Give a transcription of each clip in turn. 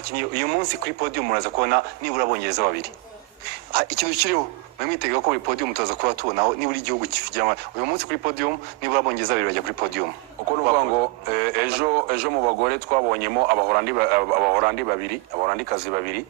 abakinnyi uyu munsi kuri podium muraza kubona nibura abongereza babiri. Ikintu kiriho mwitega ko kuri podium tuza kuba tubonaho nibura igihugu kifijyama uyu munsi kuri podium nibura abongereza babiri bajya kuri podium. Uko nuvuga ngo ejo mu bagore twabonyemo abahorandi babiri, abaholandikazi babiri,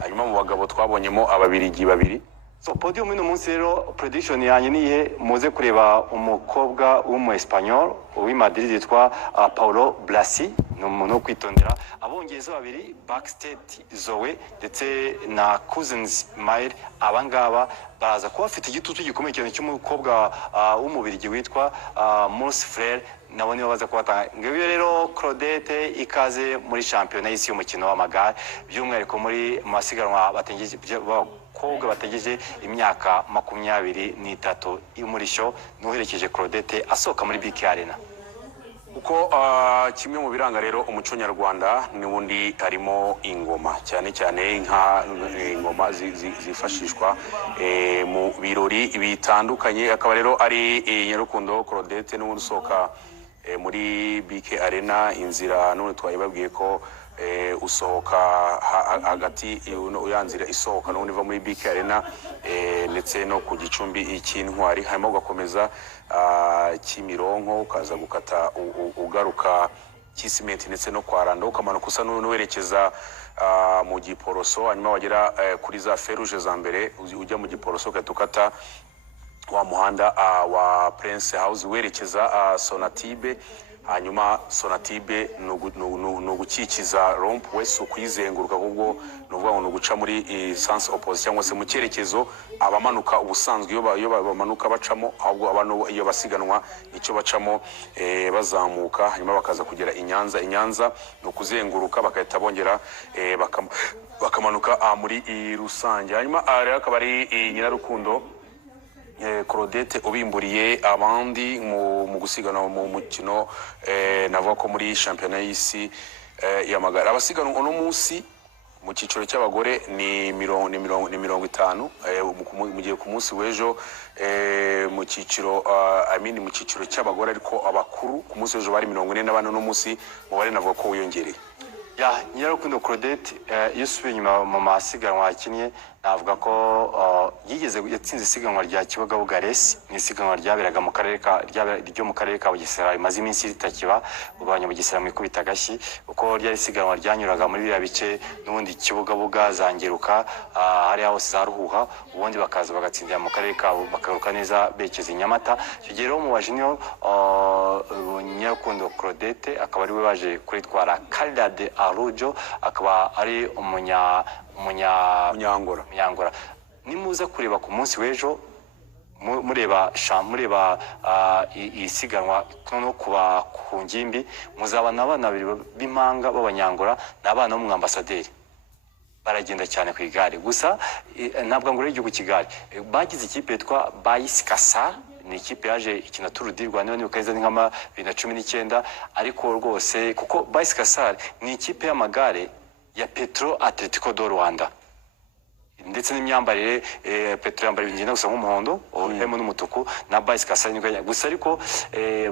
hanyuma mu bagabo twabonyemo ababirigi babiri. So podium ino munsi rero prediction yanjye niye muze kureba umukobwa w'umu Espanyol w'i Madrid yitwa Paulo Blasi, no umuntu kwitondera. Abongereza babiri Backstage Zoe ndetse na Cousins Mail, abangaba baraza kuba bafite igitutu gikomeye cyane cy'umukobwa w'umubirigi witwa Mons Frere, nabo nibo baza kubatanga. Ngewe rero Claudette ikaze muri shampiyona y'isi y'umukino wa magare, by'umwihariko muri masiganwa batengeje abakobwa bategeje imyaka 23 y'umurishyo, nuherekeje Claudette asohoka muri BK Arena. Uko kimwe mu biranga rero umuco nyarwanda n'ubundi harimo ingoma, cyane cyane inka, ingoma zifashishwa mu birori bitandukanye. Akaba rero ari Nyarukundo Claudette n'ubundi usohoka muri BK Arena. Inzira none twayibabwiye ko usohoka hagati uyanzira isohoka n'ubundi va muri BK Arena ndetse no ku gicumbi cy'intwari, hanyuma ugakomeza Kimironko ukaza gukata ugaruka Kisimenti ndetse no kwa Rando, ukamanuka usa n'uwerekeza mu Giporoso, hanyuma wagera kuri za feruje za mbere ujya mu Giporoso ukata wa muhanda wa Prince House werekeza Sonatibe, hanyuma Sonatibe nugukikiza romp wese ukuyizenguruka, ahubwo nuvuga ngo nuguca muri sense opposite cyangwa se mu cyerekezo abamanuka ubusanzwe iyo bamanuka bacamo, ahubwo abantu iyo basiganwa icyo bacamo bazamuka, hanyuma bakaza kugera Inyanza nukuzenguruka bakahita bongera bakamanuka muri Rusange. Hanyuma rero akaba ari Nyirarukundo Claudette ubimburiye abandi mu gusigana mu mukino navuga ko muri shampiyona y'isi y'amagare. Abasiganwa uno munsi mu cyiciro cy'abagore ni 50, mu gihe ku munsi w'ejo mu cyiciro mu cyiciro cy'abagore ariko abakuru ku munsi w'ejo bari 44, no munsi mubare navuga ko wiyongereye. Nyirarukundo Claudette yusubiye inyuma mu masiganwa yakinnye, navuga ko yatsinze isiganwa rya Kibagabuga Race, ni isiganwa ryaberaga mu karere ka Bugesera, rimaze iminsi ritakiba ubanya Bugesera mu ikubita gashyi, uko ryari isiganwa ryanyuraga muri biriya bice n'ubundi Kibagabuga zangeruka hari aho za Ruhuha, ubundi bakaza bagatsindira mu karere kabo bakaruka neza bekeza Nyamata. Kigero mu bajinyo Nyirarukundo Claudette akaba ari we baje kuritwara Kalidade Arujo, akaba ari Munyangora. Nimuza kureba ku munsi w'ejo mureba isiganwa no kuba ku ngimbi, muzabana abana babiri b'impanga b'abanyangora n'abana b'umwambasaderi baragenda cyane ku igare. Gusa ntabwo ngo igihugu kigare bagize ikipe yitwa Bayisikasa, ni ikipe yaje ikina Tour du Rwanda ni ukaiza ni nkama 2019, ariko rwose kuko Bayisikasa ni ikipe y'amagare ya Petro Atletico do Rwanda, ndetse n'imyambarire Petro yambara ibintu gusa nk'umuhondo harimo n'umutuku na Bayisikasa n'inganya gusa, ariko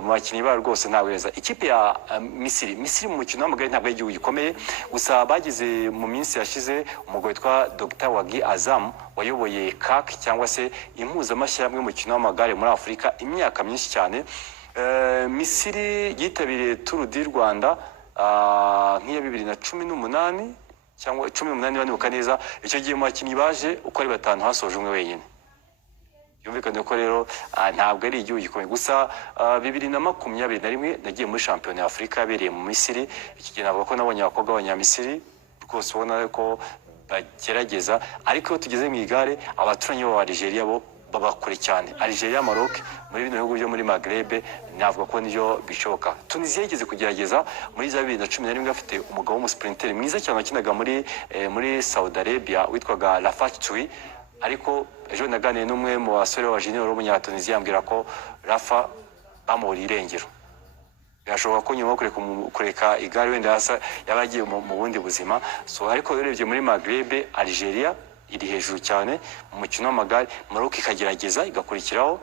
mu bakinnyi ba rwose ntaweza. Ikipe ya Misiri mu mukino w'amagare ntabwo igihugu gikomeye, gusa bagize mu minsi yashize umugabo witwa Dr. Wagi Azam wayoboye CAC cyangwa se impuzamashyirahamwe mu mukino w'amagare muri Afurika imyaka myinshi cyane. Misiri yitabiriye Tour du Rwanda nk'iya 2018 cyangwa 18 banibuka neza. Icyo gihe mu bakinnyi baje uko ari 5 hasoje umwe wenyine, yumvikane ko rero ntabwo ari igihugu gikomeye. Gusa 2021 nagiye muri shampiyona y'Afurika yabereye mu Misiri. Iki gihe navuga ko nabonye abakobwa b'Abanyamisiri rwose ubona ko bagerageza, ariko iyo tugeze mu igare abaturanyi b'aba Algeria bo babakure cyane. Algeria, Maroc, muri bino bihugu byo muri Magare navuga ko niyo bishoboka. Tunisia yigeze kugerageza muri za 2011 afite umugabo w'umusprinter mwiza cyane wakinaga muri Saudi Arabia witwaga Rafat Tui, ariko ejo naganiye n'umwe mu basore wa junior w'Umunyatunisia yambwira ko Rafa bamuri irengero. Birashoboka ko nyuma kureka igare wenda yabagiye mu bundi buzima. So ariko urebye muri Maghreb Algeria iri hejuru cyane mu mukino w'amagare, Maroc ikagerageza igakurikiraho,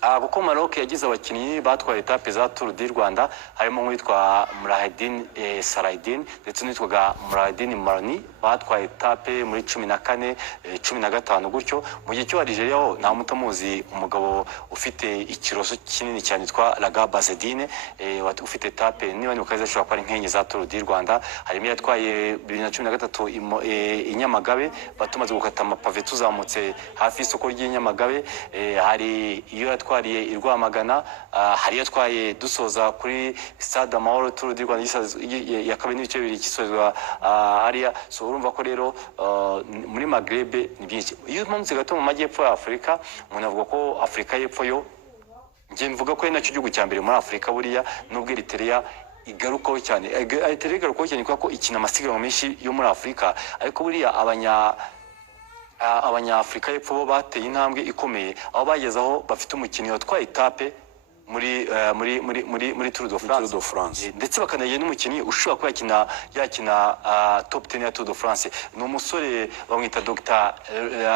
kuko Maroc yagize abakinnyi batwaye etape za Tour du Rwanda harimo nk'uwitwa Murahedin Saladin ndetse n'uwitwaga Murahedin Marni batwaye etape muri 14 15 gutyo mu gihe cyo Algeria ho nta mutamuzi umugabo ufite ikiroso kinini cyane twa Laga Bazedine ufite etape niba ni ukaza ashobora kwari nkenye za Tour du Rwanda harimo yatwaye 2013 inyamagabe batumaze gukata amapave tuzamutse hafi y'isoko ry'inyamagabe hari iyo twariye irwamagana hari yatwaye dusoza kuri Stade Amahoro Tour du Rwanda ya kabiri n'ibice bibiri kisozwa hariya so urumva ko rero muri Maghreb ni byinshi iyo mpamutse gato mu majyepfo ya Afrika umuntu avuga ko Afrika y'epfo yo nge mvuga ko ari nacyo gihugu cya mbere muri Afrika buriya nubwo Eritrea igarukaho cyane Eritrea igarukaho cyane kuko ikina amasiganwa menshi yo muri Afrika ariko buriya abanyafrika y'epfo bo bateye intambwe ikomeye aho bagezaho bafite umukinnyi watwaye etape muri Tour de France ndetse bakanaye n'umukinnyi ushobora kuba yakina top 10 ya Tour de France ni umusore bamwita Dr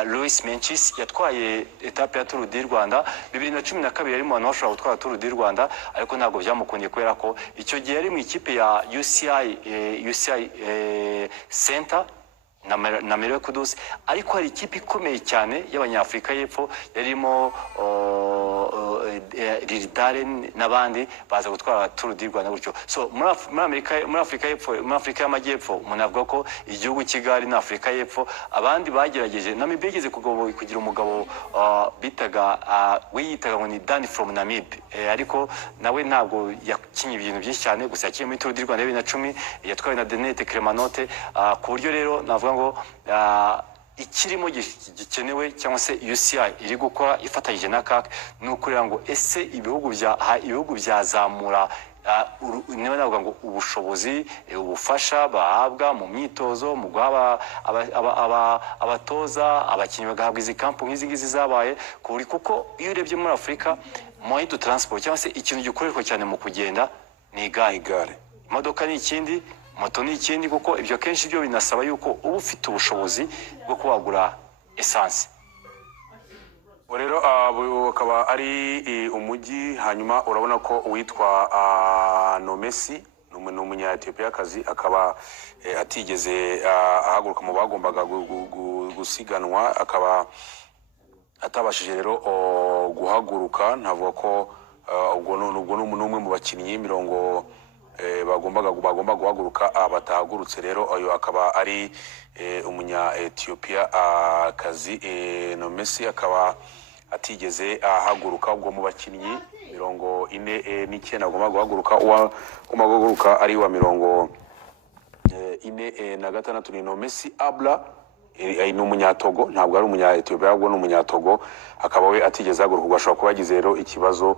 Louis Menchis yatwaye etape ya Tour du Rwanda 2012 yari mu bantu bashobora gutwara Tour du Rwanda ariko ntabwo byamukundiye kubera ko icyo gihe yari mu ikipe ya UCI Center na Mero Kudus ariko hari ikipe ikomeye cyane y'abanyafrika y'epfo yarimo Daren n'abandi baza gutwara Tour du Rwanda gutyo so muri Afrika y'amajyepfo umuntu avuga ko igihugu Kigali na Afrika y'epfo abandi bagerageje Namibia igeze kugira umugabo bitaga wiyitaga ngo ni Dan from Namibia ariko nawe ntabwo yakinye ibintu byinshi cyane gusa yakiye muri Tour du Rwanda 2010 yatwawe na Denete Cremanote ku buryo rero navuga ngo ikirimo gikenewe cyangwa se UCI iri gukora ifatanyije na CAC nukurira ngo ese ibihugu byazamura niba navuga ngo ubushobozi ubufasha bahabwa mu myitozo mu guha abatoza abakinnyi bagahabwa izi kampu nk'izi ngizi zabaye kuko iyo urebye muri Afrika moyen de transport cyangwa se ikintu gikoreshwa cyane mu kugenda ni igare imodoka ni ikindi moto ni ikindi kuko ibyo kenshi byo binasaba yuko uba ufite ubushobozi bwo kubagura essence rero akaba ari umujyi hanyuma urabona ko uwitwa Nomesi ni umunya-Ethiopia-kazi akaba atigeze ahaguruka mu bagombaga gusiganwa akaba atabashije rero guhaguruka ntavuga ko ubwo n'umwe mu bakinnyi mirongo bagomba guhaguruka batahagurutse rero uyu akaba ari umunya-Ethiopia kazi Nomesi akaba atigeze ahaguruka ubwo mu bakinnyi 49 agomba guhaguruka ari wa 46 ni Nomesi Abla ni umunyatogo ntabwo ari umunya-Ethiopia ahubwo ni umunyatogo akaba we atigeze ahaguruka ashobora kuba yagize rero ikibazo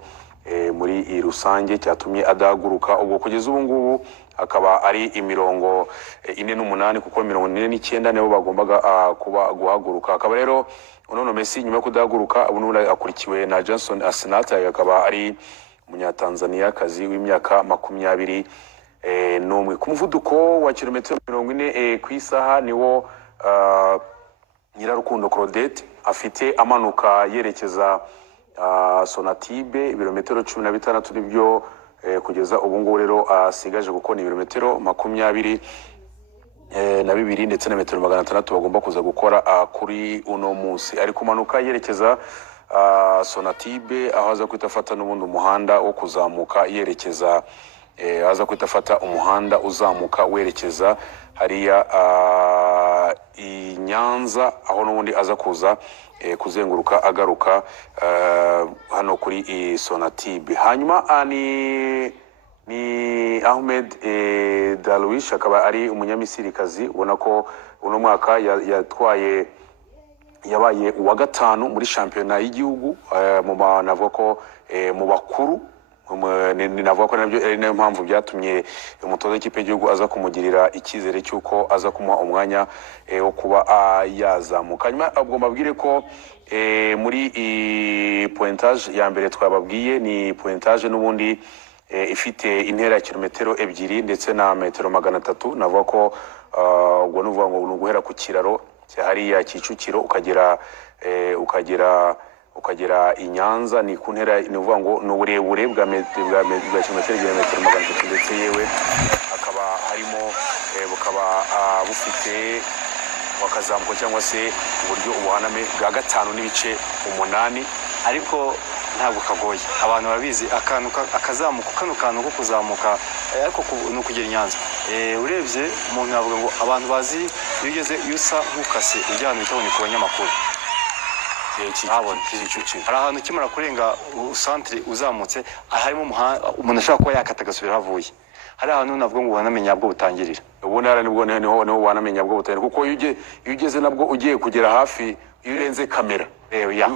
muri rusange cyatumye adahaguruka ubwo kugeza ubu ngubu akaba ari 48 kuko 49 nibo bagombaga kuba guhaguruka akaba rero unono Messi nyuma yo kudahaguruka ubu akurikiwe na Johnson Asinata akaba ari umunyatanzania kazi w'imyaka 20 n'umwe ku muvuduko wa kilometero 40 ku isaha niwo Nyirarukundo Claudette afite amanuka yerekeza Sonatibe ibirometero 16 nibyo kugeza ubu ngubu rero asigaje gukora ibirometero 22 ndetse na metero 600 bagomba kuza gukora kuri uno munsi ari kumanuka yerekeza Sonatibe aho aza kwitafata n'ubundi umuhanda wo kuzamuka yerekeza aza kwitafata umuhanda uzamuka werekeza hariya i Nyanza aho n'ubundi aza kuza kuzenguruka agaruka hano kuri Sonatibe hanyuma ni Ahmed Darwish akaba ari umunyamisirikazi ubona ko uno mwaka yabaye uwa gatanu muri shampiyona y'igihugu navuga ko mu bakuru navuga ko nabyo ari nayo mpamvu byatumye umutoza w'ikipe y'igihugu aza kumugirira icyizere cy'uko aza kumuha umwanya wo kuba yazamuka hanyuma ubwo mbabwire ko muri pointage ya mbere twababwiye ni pointage n'ubundi ifite intera ya kilometero 2 ndetse na metero 300 navuga ko ubwo nuvuga ngo guhera ku kiraro cyahariya Kicukiro ukagera ukagera i Nyanza ni ku ntera ni uvuga ngo ni uburebure bwa kilometero 300 ndetse yewe akaba harimo bukaba bufite wakazamuka cyangwa se uburyo ubuhaname bwa 5.8 ariko ntabwo kagoye abantu babizi akantu akazamuka kano kantu ko kuzamuka ariko no kugera Nyanza urebye umuntu yavuga ngo abantu bazi yigeze yusa nkukase ujyana bitabone ku banyamakuru hari ahantu kimara kurenga centre uzamutse harimo umuntu ashaka kuba yakata agasubira havuye hari ahantu navuga ngo wanamenya bwo butangirira ubona ara nibwo niho wanamenya bwo butangirira kuko iyo ugeze nabwo ugiye kugera hafi iyo urenze kamera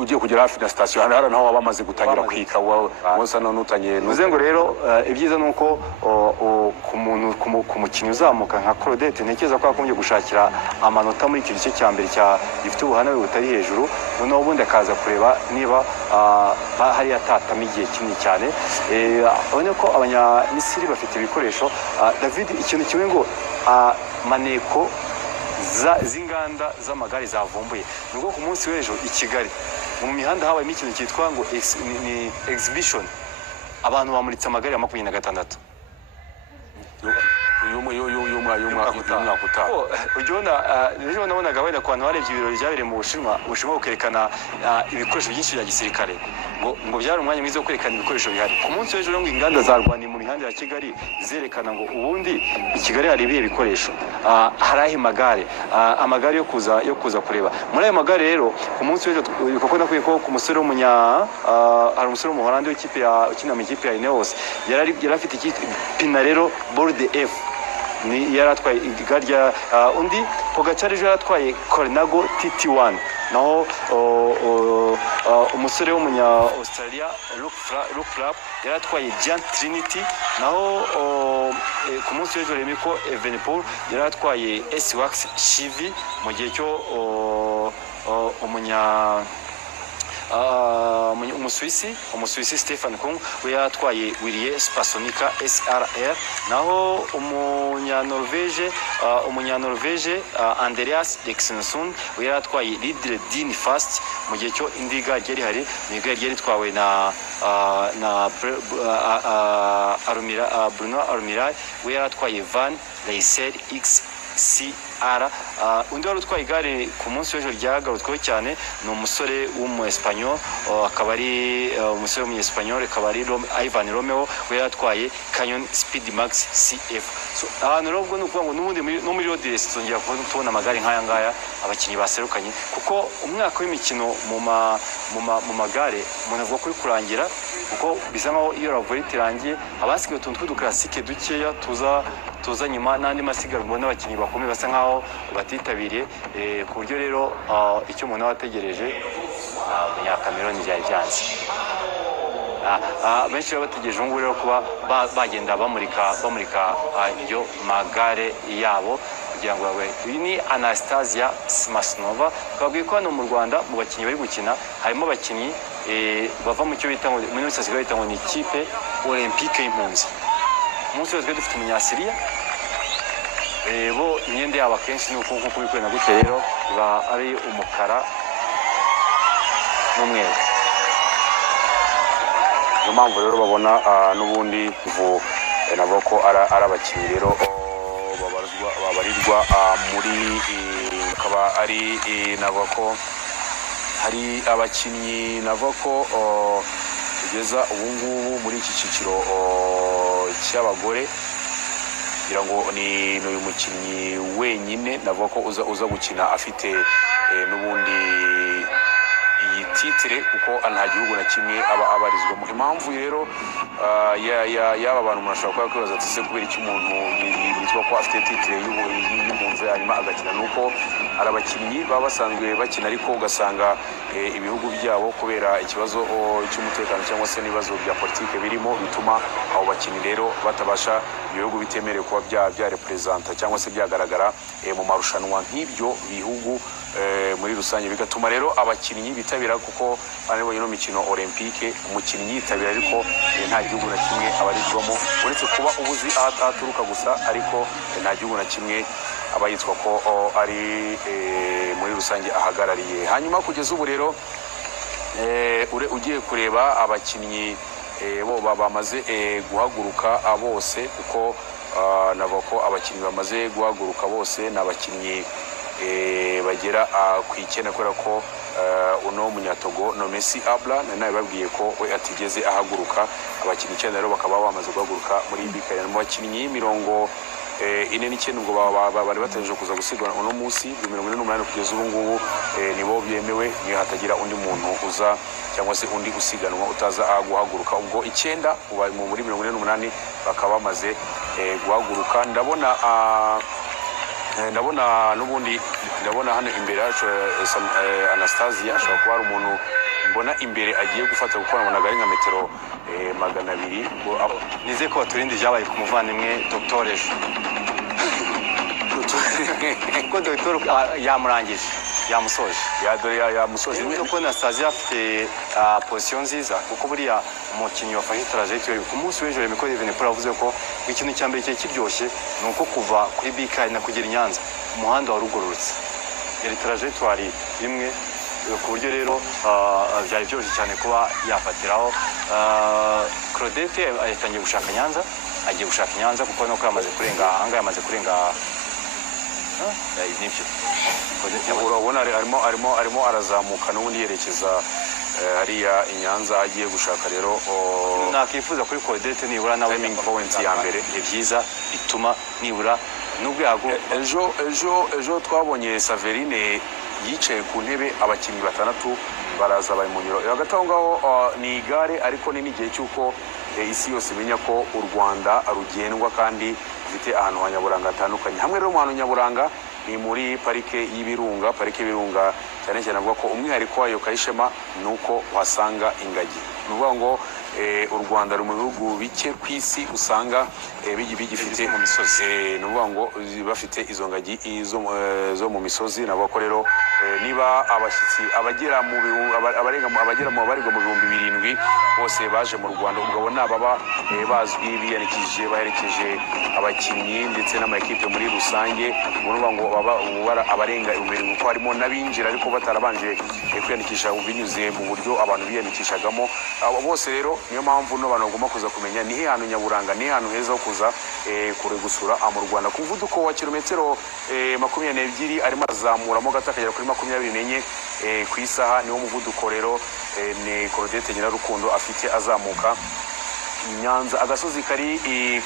ugiye kugera hafi na station hano naho wabamaze gutangira kwika wose none utangiye nuze ngo rero ibyiza nuko ku mukinyi uzamuka nka Claudette ntekereza ko akomeje gushakira amanota muri iki gice cya mbere cya gifite ubuhana butari hejuru noneho ubundi akaza kureba niba hari yatatama igihe kinini cyane abone ko abanyamisiri bafite ibikoresho David ikintu kimwe ngo maneko z'inganda z'amagare zavumbuye nuko ku munsi w'ejo i Kigali mu mihanda habaye ikintu cyitwa ngo ni exhibition abantu bamuritse amagare ya 26 ujyona nabonaga wenda ku bantu barebye ibirori byabereye mu Bushinwa bukerekana ibikoresho byinshi bya gisirikare ngo byari umwanya mwiza wo kwerekana ibikoresho bihari ku munsi w'ejo ngo inganda zarwaniye mu mihanda ya Kigali zerekana ngo ubundi i Kigali hari ibihe bikoresho hari Magare amagare yo kuza kureba muri ayo magare rero ku munsi w'ejo kuko nakwiye ko ku musore hari umusore w'umuholandi w'ikipe ukina mu ikipe ya Ineos yari afite pina rero board F ni yaratwaye igarya undi Pogacar ejo yaratwaye Colnago TT1 naho umusore w'umunya Australia Luke yaratwaye Giant Trinity naho ku munsi w'ejo Remco Evenepoel yaratwaye S-Wax Chivi mu gihe cyo umusuwisi Stefan Kung we yatwaye Willie Spasonika SRR naho umunyanorvege Andreas Dexenson we yatwaye Lidl Din Fast mu gihe cyo indiga ryari hari niga ryari twawe na Bruno Armira we yatwaye Van Leysel XCR undi wari utwaye igare ku munsi w'ejo ryagarutsweho cyane ni umusore w'umu-Espanyol akaba ari umusore w'umu-Espanyol akaba ari Ivan Romeo we yatwaye Canyon Speed Max CF ahantu rero ubwo ni ukuvuga ngo n'ubundi no muri road race tuzongera kubona amagare nk'aya ngaya abakinnyi baserukanye kuko umwaka w'imikino mu magare umuntu avuga kuri kurangira kuko bisa nkaho iyo ravori irangiye abasigaye utuntu tw'uduklasike dukeya tuza nyuma n'andi masiganwa n'abakinnyi bakomeye basa nkaho batitabiriye ku buryo rero icyo umuntu aba ategereje Umunyakameruni byari byanze benshi baba bategereje ubu rero kuba bagenda bamurika iyo magare yabo kugira ngo uyu ni Anastasia Smasnova twabwiye ko hano mu Rwanda mu bakinnyi bari gukina harimo abakinnyi bava mu cyo bita ngo muri Misasiga bita ngo ni ikipe olympique y'impunzi umunsi wose dufite umunyasiriya bo imyenda yabo akenshi ni uko nk'uko bikwena gute rero iba ari umukara n'umweru niyo mpamvu rero babona n'ubundi nabo ko ari abakinnyi rero babarirwa muri akaba ari nabo ko hari abakinnyi nabo ko kugeza ubu ngubu muri iki cyiciro cy'abagore kugira ngo ni uyu mukinnyi wenyine nabo ko uza gukina afite n'ubundi iyi titire kuko nta gihugu na kimwe aba abarizwamo impamvu rero yaba abantu umuntu ashobora kuba yakwibaza ati se kubera iki umuntu yitwa ko afite titire y'impunzi hanyuma agakina nuko hari abakinnyi baba basanzwe bakina ariko ugasanga ibihugu byabo kubera ikibazo cy'umutekano cyangwa se n'ibibazo bya politike birimo bituma abo bakinnyi rero batabasha ibihugu bitemerewe kuba byarepresenta cyangwa se byagaragara mu marushanwa nk'ibyo bihugu muri rusange bigatuma rero abakinnyi bitabira kuko aribo ino mikino olympique umukinnyi yitabira ariko nta gihugu na kimwe abarizwamo uretse kuba ubuzi aturuka gusa ariko nta gihugu na kimwe aba yitwa ko ari muri rusange ahagarariye hanyuma kugeza ubu rero ugiye kureba abakinnyi bo bamaze guhaguruka bose kuko navuga ko abakinnyi bamaze guhaguruka bose n'abakinnyi bagera ku 9 kubera ko uno munyatogo no Messi Abla nawe babwiye ko we atigeze ahaguruka abakinnyi 9 rero bakaba bamaze guhaguruka muri bikaya mu bakinnyi 49 ngo bari bategereje kuza gusigana uno munsi 48 kugeza ubu ngubu nibo byemewe ni hatagira undi muntu uza cyangwa se undi usiganwa utaza guhaguruka ubwo 9 muri 48 bakaba bamaze guhaguruka ndabona n'ubundi ndabona hano imbere yacu Anastasia ashobora kuba ari umuntu mbona imbere agiye gufata gukora mu Magare nka metero 200 nize ko turindi jabaye ku muvandimwe Dr. Ejo ko Dr. yamurangije yamusoje yamusoje nuko Anastasia afite position nziza kuko buriya umukinnyi wafashe trajectoire ku munsi w'ejo Remeko Evenepoel avuze ko ikintu cyambere cye kiryoshye nuko kuva kuri Bikari na kugera Nyanza umuhanda warugororotse yari trajectoire imwe ku buryo rero byari byoroshye cyane kuba yafatiraho Claudette yatangiye gushaka Nyanza agiye gushaka Nyanza kuko nuko yamaze kurenga ahanga yamaze kurenga nibyo urabona arimo arazamuka n'ubundi yerekeza hariya Inyanza agiye gushaka rero nakifuza kuri Claudette nibura nawe timing point ya mbere byiza bituma nibura nubwo ejo twabonye Saverine yicaye ku ntebe abakinnyi 6 baraza bari mu nyiro hagati aho ngaho ni igare ariko ni n'igihe cy'uko isi yose imenya ko u Rwanda rugendwa kandi rufite ahantu hanyaburanga hatandukanye hamwe rero mu hantu nyaburanga ni muri parike y'ibirunga cyane cyane avuga ko umwihariko wayo Kayishema nuko uhasanga ingagi nuvuga ngo u Rwanda ruri mu bihugu bike ku isi usanga bigifite mu misozi nuvuga ngo bafite izo ngagi zo mu misozi navuga ko rero niba abashyitsi abagera mu babarirwa mu 7,000 bose baje mu Rwanda ugabona baba bazwi biyanikije baherekeje abakinnyi ndetse n'amakipe muri rusange nuvuga ngo baba abarenga 1,000 kuko harimo n'abinjira ariko batarabanje kwiyandikisha binyuze mu buryo abantu biyandikishagamo abo bose rero niyo mpamvu n'abantu bagomba kuza kumenya ni hantu nyaburanga ni hantu heza ho kuza kure gusura mu Rwanda ku muvuduko wa kilometero 22 arimo azamuramo gato akagera kuri 24 ku isaha niwo muvuduko rero ni Claudette Nyirarukundo afite azamuka Nyanza agasozi kari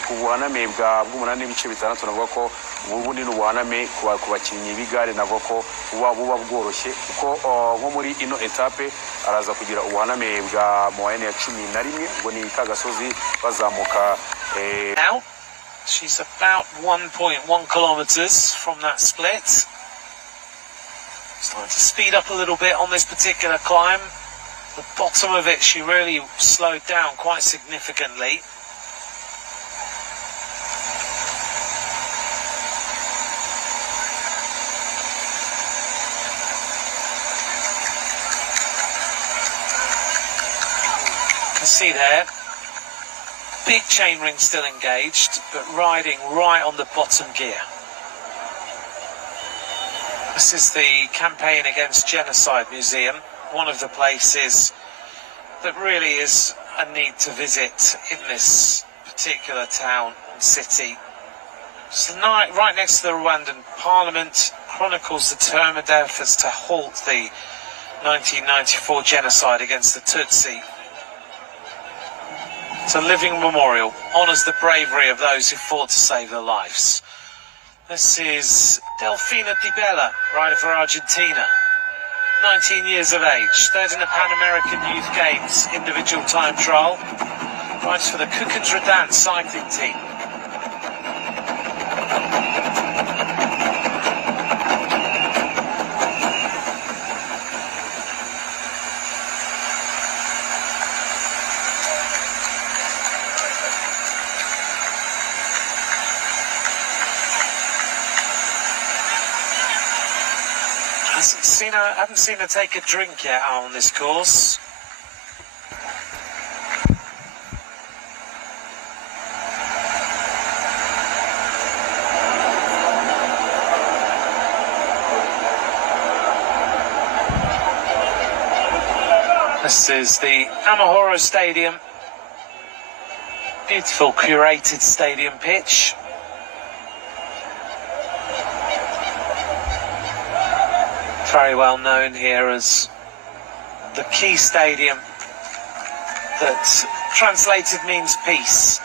ku buhaname bw'umunani n'ibice 6 navuga ko ubundi n'ubuhaname ku bakinnyi b'igare navuga ko buba bworoshye kuko nko muri ino etape araza kugira ubuhaname bwa moyenne ya 11 ngo ni ka gasozi bazamuka now she's about 1.1 kilometers from that split. Starting to speed up a little bit on this particular climb. The bottom of it, she really slowed down quite significantly. You can see there, big chainring still engaged, but riding right on the bottom gear. This is the Campaign Against Genocide Museum, one of the places that really is a need to visit in this particular town and city. It's right next to the Rwandan Parliament, chronicles the determined efforts to halt the 1994 genocide against the Tutsi. It's a living memorial, honours the bravery of those who fought to save their lives. This is Delfina Di Bella, rider for Argentina. 19 years of age, third in the Pan American Youth Games individual time trial. Rides for the Kukundradan cycling team. Haven't seen her take a drink yet on this course. This is the Amahoro Stadium. Beautiful curated stadium pitch. Very well known here as the key stadium that translated means peace.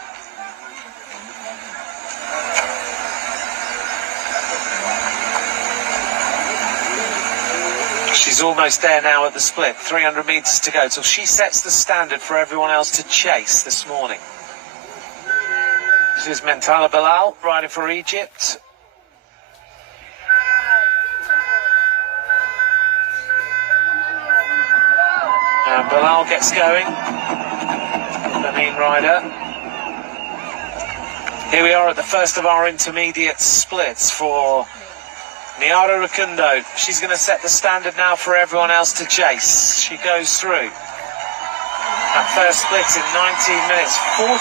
She's almost there now at the split, 300 metres to go till she sets the standard for everyone else to chase this morning. This is Mentala Bilal riding for Egypt. And Bilal gets going, the Benin rider. Here we are at the first of our intermediate splits for Niara Rukundo. She's going to set the standard now for everyone else to chase. She goes through. That first split in 19 minutes, 44.74.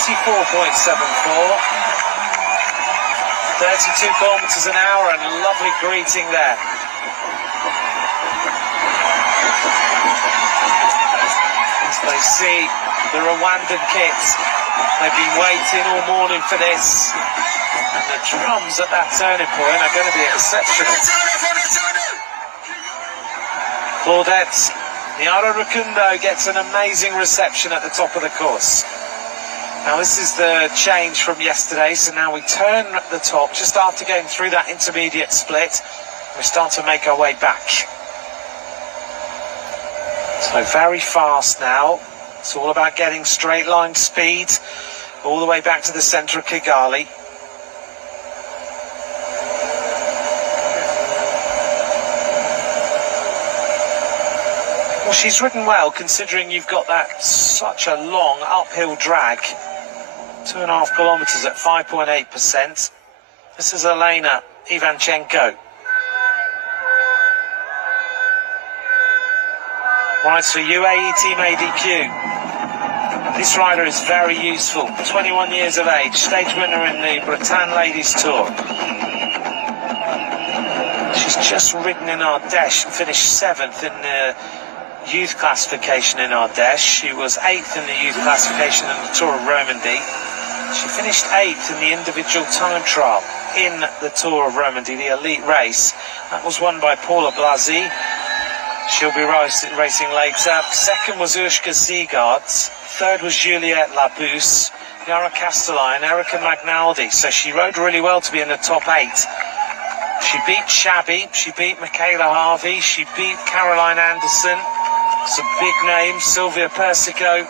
32 kilometres an hour and a lovely greeting there. As they see the Rwandan kids, they've been waiting all morning for this. And the drums at that turning point are going to be exceptional. Claudette Niara Rukundo gets an amazing reception at the top of the course. Now this is the change from yesterday, so now we turn the top just after going through that intermediate split. We start to make our way back. So very fast now. It's all about getting straight line speed all the way back to the centre of Kigali. Well, she's ridden well, considering you've got that such a long uphill drag. 2.5 kilometres at 5.8%. This is Elena Ivanchenko. Rides for UAE Team ADQ. This rider is very useful. 21 years of age, stage winner in the Bretagne Ladies Tour. She's just ridden in Ardèche and finished 7th in the youth classification in Ardèche. She was 8th in the youth classification in the Tour of Romandy. She finished 8th in the individual time trial in the Tour of Romandy, the elite race. That was won by Paula Blasi. She'll be racing later. Second was Urshka Seagards. Third was Juliette Labousse, Yara Castelli and Erica Magnaldi. So she rode really well to be in the top 8. She beat Shabby, she beat Michaela Harvey, she beat Caroline Anderson, some big names, Sylvia Persico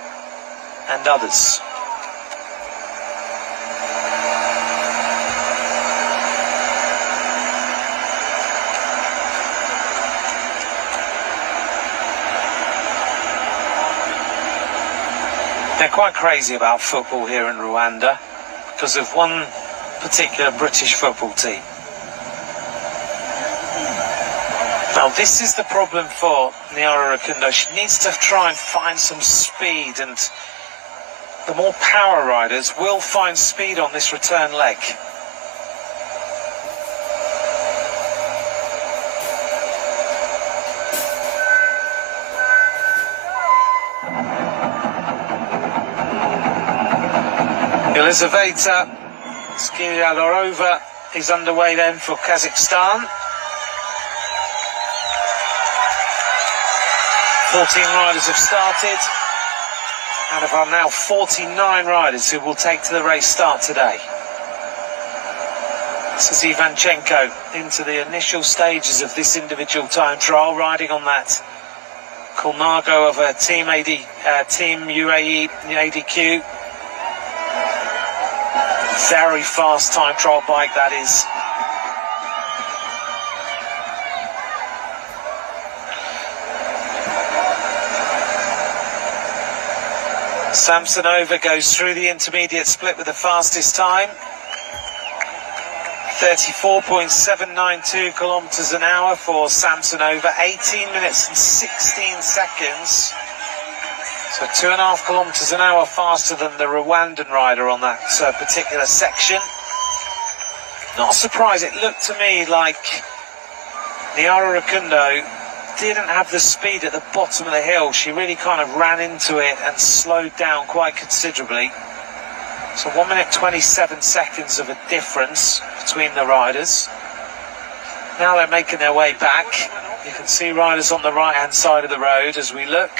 and others. They're quite crazy about football here in Rwanda because of one particular British football team. Now this is the problem for Niara Rukundo. She needs to try and find some speed, and the more power riders will find speed on this return leg. Elizaveta Skiriadorova is underway then for Kazakhstan. 14 riders have started, out of our now 49 riders who will take to the race start today. This is Ivanchenko into the initial stages of this individual time trial, riding on that Colnago of a Team UAE ADQ. Very fast time trial bike that is. Samsonova goes through the intermediate split with the fastest time. 34.792 kilometres an hour for Samsonova. 18 minutes and 16 seconds. So 2.5 kilometres an hour faster than the Rwandan rider on that particular section. Not surprised, it looked to me like Niara Rukundo didn't have the speed at the bottom of the hill. She really kind of ran into it and slowed down quite considerably. So 1 minute 27 seconds of a difference between the riders. Now they're making their way back. You can see riders on the right-hand side of the road as we look.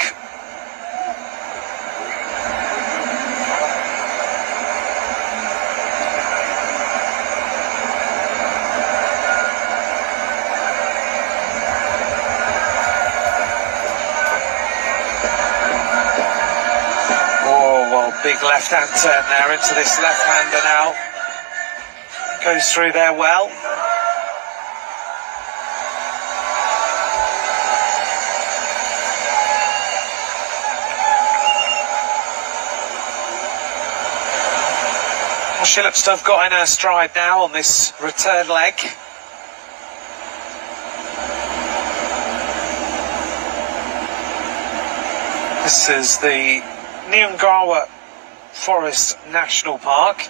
Big left-hand turn there into this left-hander now. Goes through there well. Well, she looks to have got in her stride now on this return leg. This is the Nyungwe Forest National Park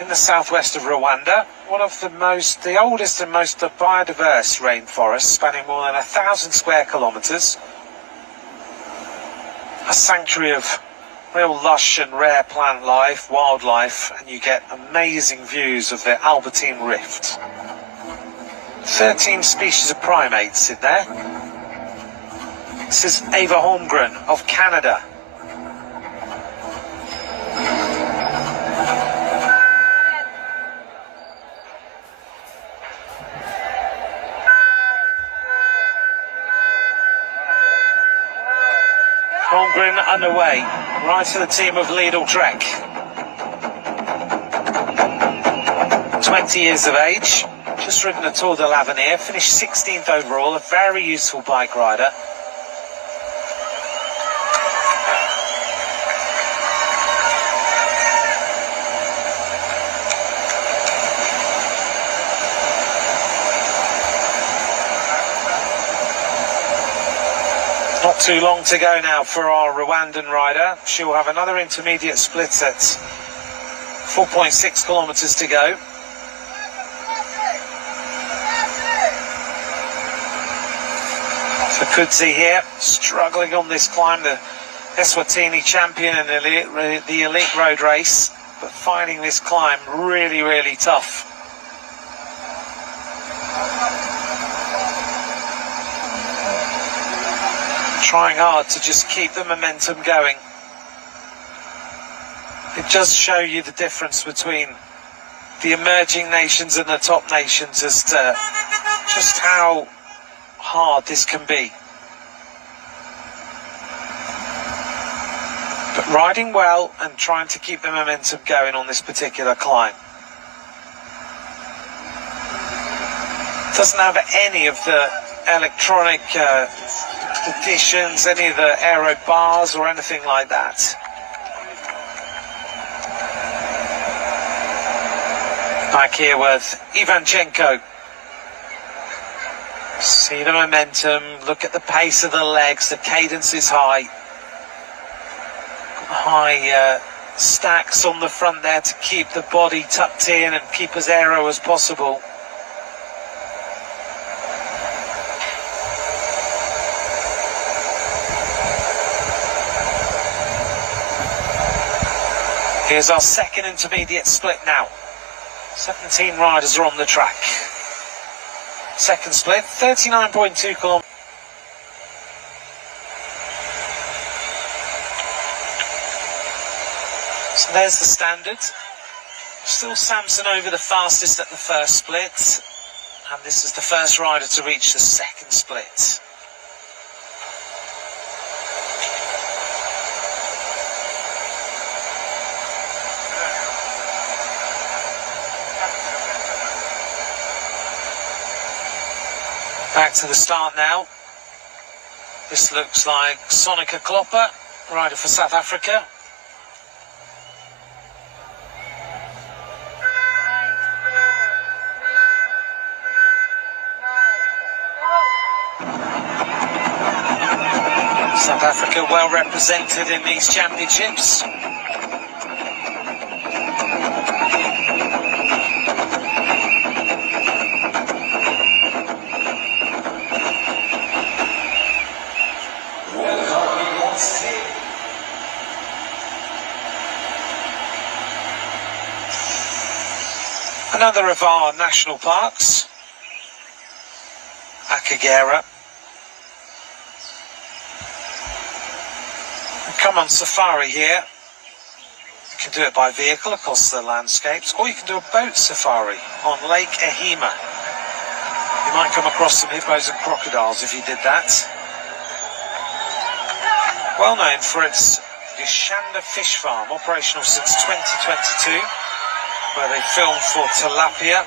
in the southwest of Rwanda, one of the oldest and most biodiverse rainforests, spanning more than 1,000 square kilometres. A sanctuary of real lush and rare plant life, wildlife, and you get amazing views of the Albertine Rift. 13 species of primates in there. This is Ava Holmgren of Canada. Holmgren underway, right to the team of Lidl Trek. 20 years of age, just ridden the Tour de l'Avenir, finished 16th overall, a very useful bike rider. Not too long to go now for our Rwandan rider. She will have another intermediate split at 4.6 kilometres to go. So Kumunsi here, struggling on this climb, the Eswatini champion in the elite road race, but finding this climb really, really tough. Trying hard to just keep the momentum going. It does show you the difference between the emerging nations and the top nations as to just how hard this can be. But riding well and trying to keep the momentum going on this particular climb. Doesn't have any of the electronic additions, any of the aero bars or anything like that. Back here with Ivanchenko. See the momentum, look at the pace of the legs, the cadence is high. High stacks on the front there to keep the body tucked in and keep as aero as possible. Here's our second intermediate split now. 17 riders are on the track. Second split, 39.2 kilometres. So there's the standard. Still Samson over the fastest at the first split. And this is the first rider to reach the second split. Back to the start now. This looks like Sonica Klopper, rider for South Africa. South Africa well represented in these championships. Another of our national parks, Akagera. Come on safari here. You can do it by vehicle across the landscapes, or you can do a boat safari on Lake Ehima. You might come across some hippos and crocodiles if you did that. Well known for its Irushyamya fish farm, operational since 2022, where they filmed for tilapia